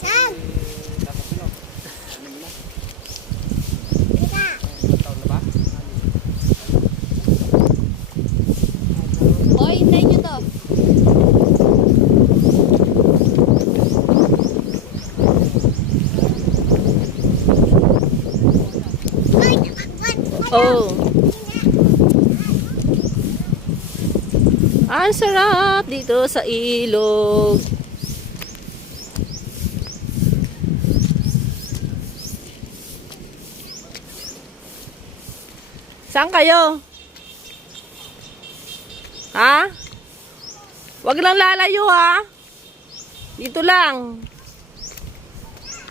Saan? Hoy, hintayin nyo to. Oh. Ang sarap dito sa ilog. Saan kayo? Ha? Wag lang lalayo ha. Dito lang.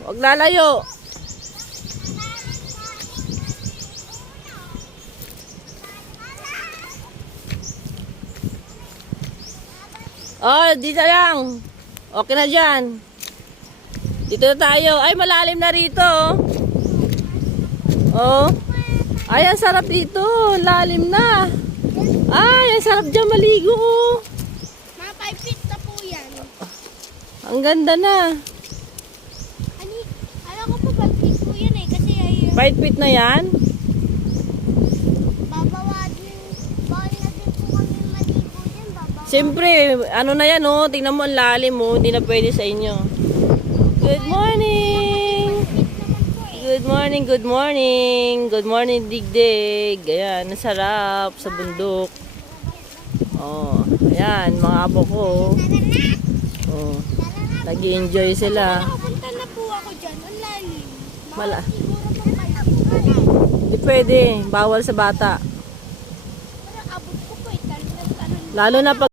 Wag lalayo. Oh, dito lang. Okay na dyan. Dito na tayo. Ay, malalim na rito. Oh. Ay, ang sarap dito. Lalim na. Ay, ang sarap dyan maligo. Mga 5 feet na po yan. Ang ganda na. Alam ko po 5 feet po yan eh. Kasi ay 5 feet na yan. bawal na din po kami maligo yan. Siyempre, ano na yan oh. Tingnan mo ang lalim mo. Hindi na pwede sa inyo. Good morning. Good morning, good morning. Good morning, Digdig. Ayan, nasarap sa bundok. Oh, ayan, mga apo ko. Oh, nag-i-enjoy sila. Nakapunta na po ako dyan. Ang lalim. Mala. Siguro pang 5 feet. Hindi pwede. Bawal sa bata. Pero abot ko po eh. Talagang Lalo na pag